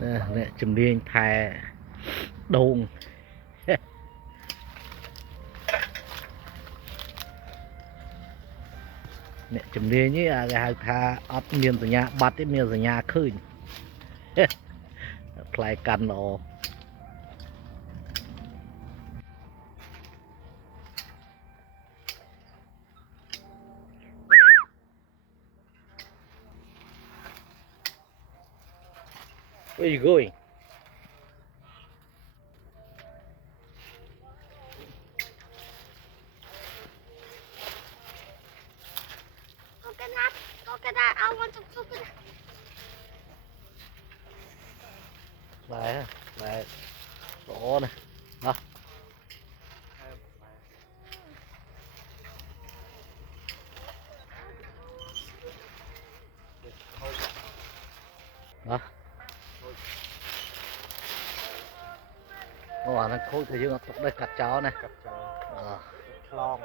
nè chùm điên thè đồn nè chùm điên như là hai tha ấp miền từ nhà bắt đến miền từ nhà khơi lại cần nó where you going? Coconut, coconut, I want some coconut. Lại đổ này đó đó nó khối thì dương tục đây cắt chó này cặp chợ long